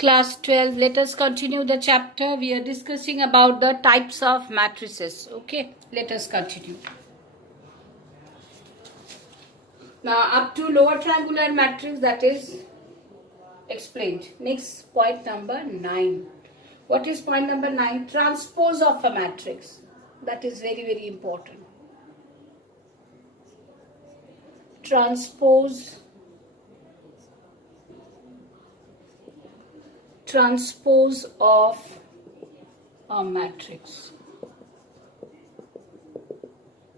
Class 12, let us continue the chapter. We are discussing about the types of matrices. Okay, let us continue. Now, up to lower triangular matrix, that is explained. Next, point number 9. What is point number 9? Transpose of a matrix. That is very, very important. Transpose of a matrix.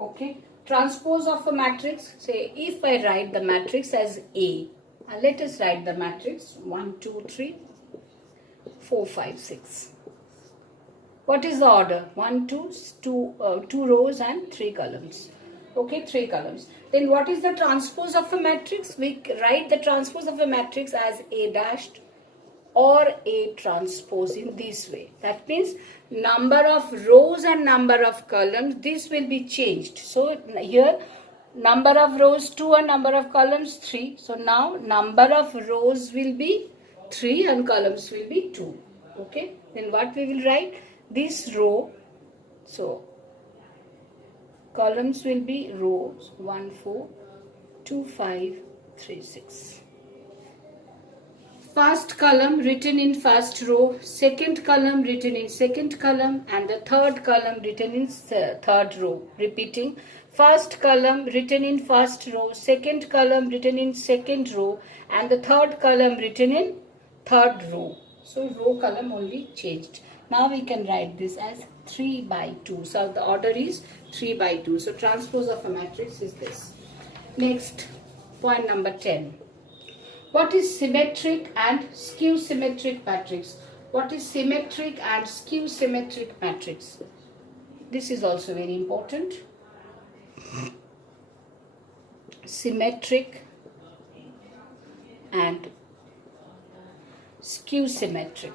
Okay, transpose of a matrix. Say if I write the matrix as A, and let us write the matrix 1, 2, 3, 4, 5, 6. What is the order? 1, 2 rows and 3 columns. Okay, 3 columns. Then what is the transpose of a matrix? We write the transpose of a matrix as A dashed or A transpose in this way. That means number of rows and number of columns, this will be changed. So here number of rows 2 and number of columns 3. So now number of rows will be 3 and columns will be 2. Okay, then what we will write? This row, so columns will be rows 1, 4, 2, 5, 3, 6. First column written in first row, second column written in second column, and the third column written in third row. Repeating, first column written in first row, second column written in second row, and the third column written in third row. So row column only changed. Now we can write this as 3 by 2. So the order is 3 by 2. So transpose of a matrix is this. Next, point number 10. What is symmetric and skew symmetric matrix? What is symmetric and skew symmetric matrix? This is also very important. Symmetric and skew symmetric.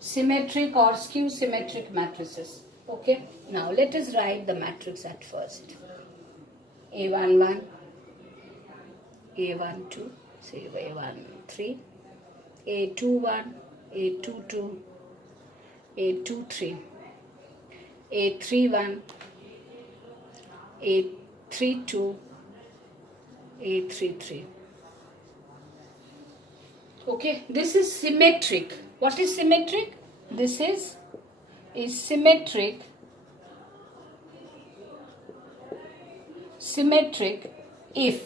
Symmetric or skew symmetric matrices. Okay. Now let us write the matrix at first. A11, A12, say A13, A21, A22, A23, A31, A32, A33. Okay, this is symmetric. What is symmetric? This is symmetric. Symmetric if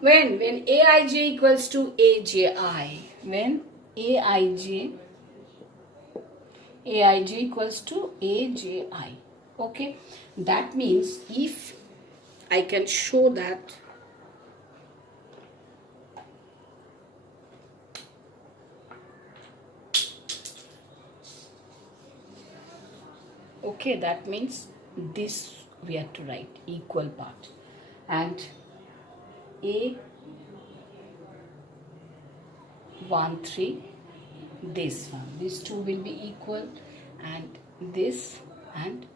when Aij equals to Aj, when Aij equals to Aj. Okay, that means if I can show that okay, that means this we have to write equal part, and A13, this one, these two will be equal, and this and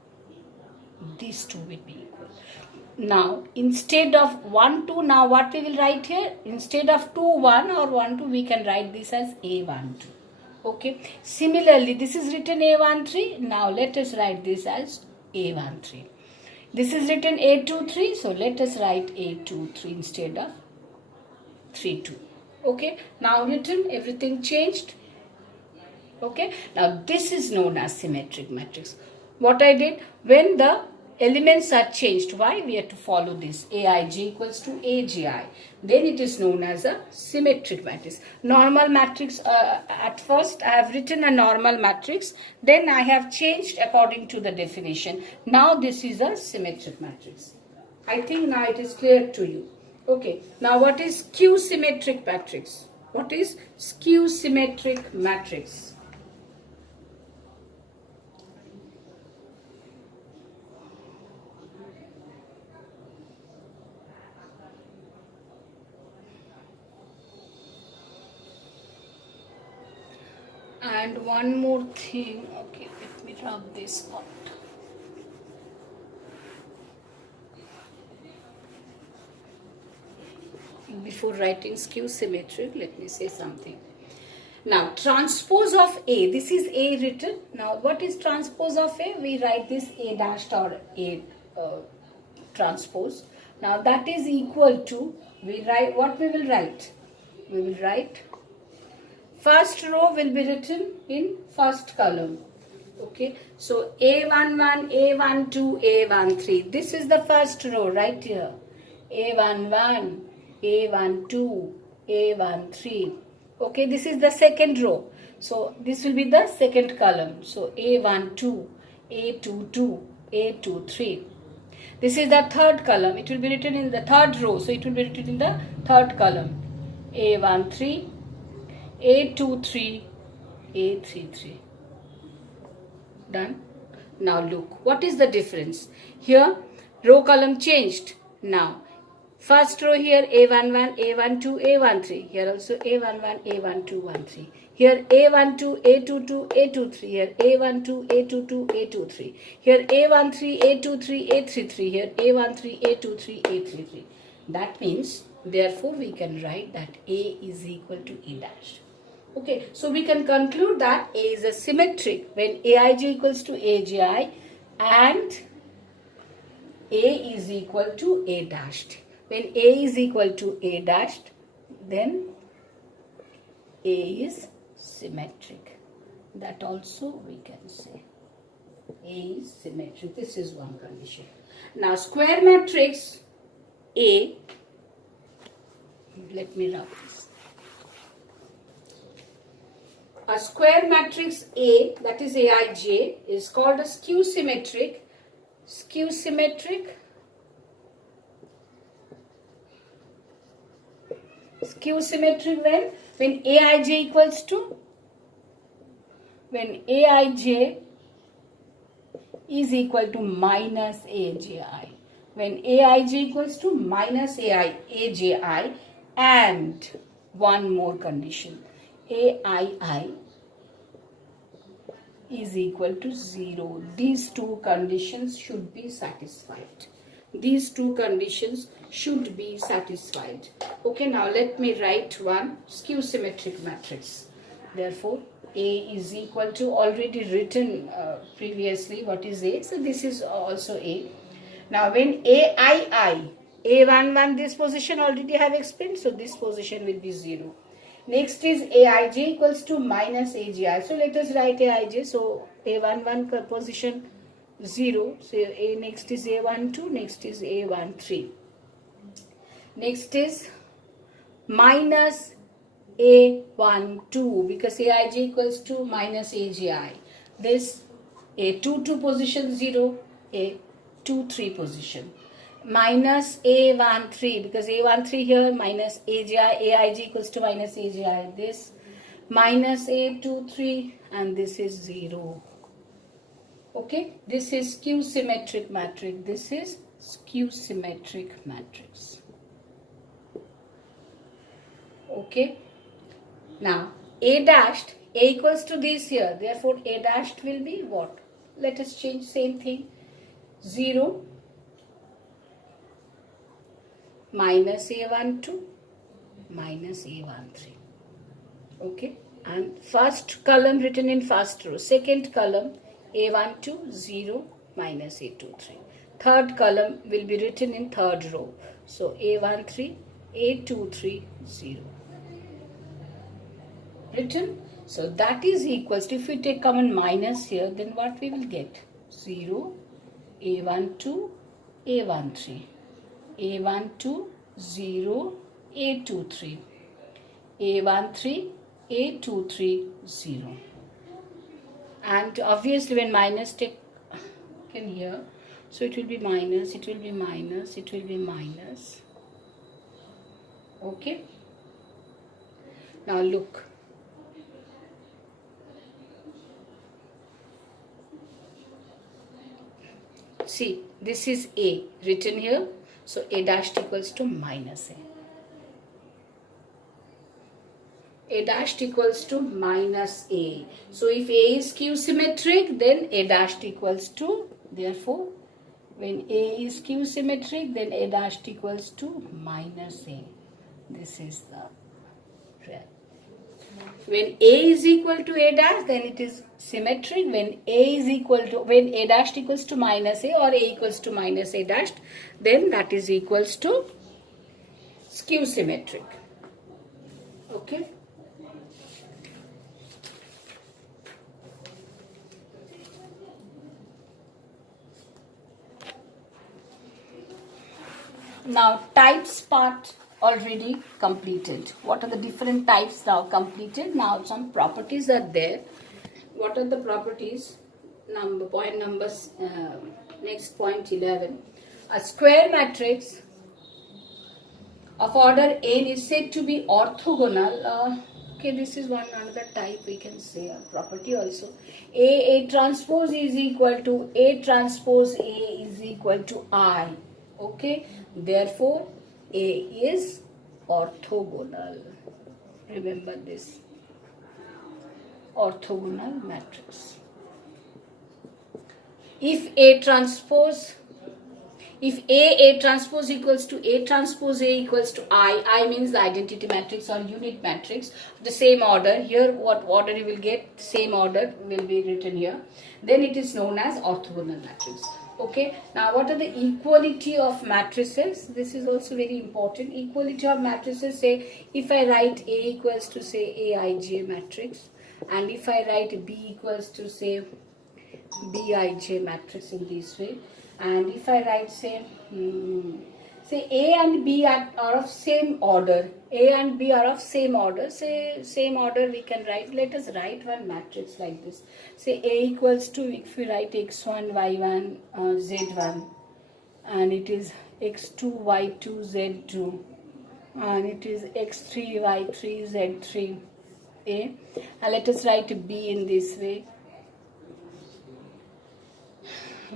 these two will be equal. Now instead of 1 2, now what we will write here? Instead of 2 1 or 1 2, we can write this as A12. Okay, similarly this is written A13. Now let us write this as A13. This is written A23, so let us write A23 instead of 32. Okay, now written, everything changed. Okay, now this is known as symmetric matrix. What I did, when the elements are changed, why? We have to follow this. Aij equals to Agi. Then it is known as a symmetric matrix. Normal matrix, at first I have written a normal matrix. Then I have changed according to the definition. Now this is a symmetric matrix. I think now it is clear to you. Okay. Now what is skew symmetric matrix? What is skew symmetric matrix? And one more thing, okay, let me rub this part. before writing skew symmetric, let me say something. Now, transpose of A, this is A written. Now, what is transpose of A? We write this A dashed or A transpose. Now, that is equal to, we write, what we will write? We will write, first row will be written in first column. Okay, so A11, A12, A13. This is the first row right here. A11, A12, A13. Okay, this is the second row. So this will be the second column. So A12, A22, A23. This is the third column. It will be written in the third row. So it will be written in the third column. A13, A23, A33. Done. Now look, what is the difference? Here, row column changed. Now, first row here A11, A12, A13. Here also A11, A12, A13. Here A12, A22, A23. Here A12, A22, A23. Here A13, A23, A33. Here A13, A23, A33. That means, therefore, we can write that A is equal to A dash. Okay, so we can conclude that A is a symmetric when Aij equals to Aj and A is equal to A dashed. When A is equal to A dashed, then A is symmetric. That also we can say. A is symmetric. This is one condition. Now, square matrix A, let me rub this. A square matrix A, that is Aij, is called a skew symmetric. Skew symmetric. Skew symmetric when Aij equals to, when Aij is equal to minus Aj. When Aij equals to minus Aj and one more condition. Aii is equal to 0. These two conditions should be satisfied. These two conditions should be satisfied. Okay, now let me write one skew symmetric matrix. Therefore, A is equal to, already written previously what is A. So this is also A. Now when Aii, A11, this position already have explained. So this position will be 0. Next is Aij equals to minus Aj. So let us write Aij. So A11 position 0. So next is A12. Next is A13. Next is minus A12 because Aij equals to minus Aj. This A22 position 0. A23 position. Minus A13 because A13 here minus Aij equals to minus Aj. This minus A23 and this is 0. Okay, this is skew symmetric matrix. This is skew symmetric matrix. Okay, now A dashed, A equals to this here. Therefore, A dashed will be what? Let us change same thing. 0. Minus A12 minus A13. Okay, and first column written in first row. Second column A12 0 minus A23. Third column will be written in third row. So A13 A23 0. Written. So that is equals to, if we take common minus here, then what we will get? 0 A12 A13. A12 0 A23 A13 A23 0, and obviously when minus take can here, so it will be minus, it will be minus, it will be minus. Okay, now look, see, this is A written here. So A dashed equals to minus A. A dashed equals to minus A. So if A is skew symmetric, then A dashed equals to, therefore, when A is skew symmetric, then A dashed equals to minus A. This is the real. When A is equal to A dash, then it is symmetric. When A dash equals to minus A or A equals to minus A dash, then that is equals to skew symmetric. Okay. Now types part already completed. What are the different types now completed? Now some properties are there. What are the properties? Next point 11. A square matrix of order n is said to be orthogonal. Okay, this is another type we can say, a property also. A transpose is equal to A transpose A is equal to I. Okay, therefore A is orthogonal. Remember this. Orthogonal matrix. If A transpose equals to A transpose A equals to I means the identity matrix or unit matrix, the same order. Here what order you will get, same order will be written here. Then it is known as orthogonal matrix. Okay, now what are the equality of matrices? This is also very important. Equality of matrices, say if I write A equals to say Aij matrix, and if I write B equals to say Bij matrix in this way, and if I write say A and B are of same order, A and B are of same order, say same order we can write. Let us write one matrix like this. Say A equals to, if we write x1 y1 z1, and it is x2 y2 z2, and it is x3 y3 z3 A, and let us write B in this way.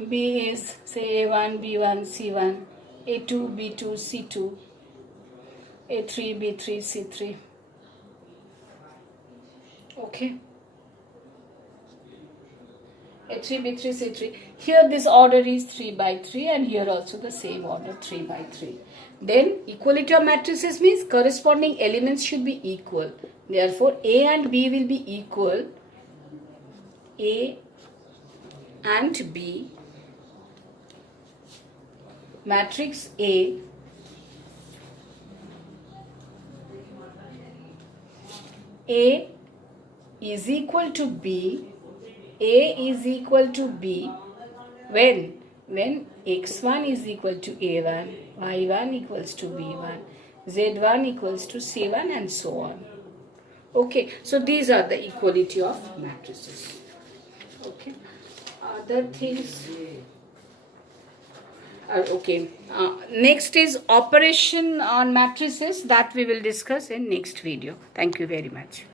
B is say A1 B1 C1, A2 B2 C2, A3 B3 C3. Okay, A3 B3 C3. Here this order is 3 by 3, and here also the same order 3 by 3. Then equality of matrices means corresponding elements should be equal. Therefore A and B will be equal. A and B, matrix A is equal to B, A is equal to B when x1 is equal to A1, y1 equals to B1, z1 equals to C1, and so on. Okay, so these are the equality of matrices. Okay, other things. Okay, next is operation on matrices, that we will discuss in next video. Thank you very much.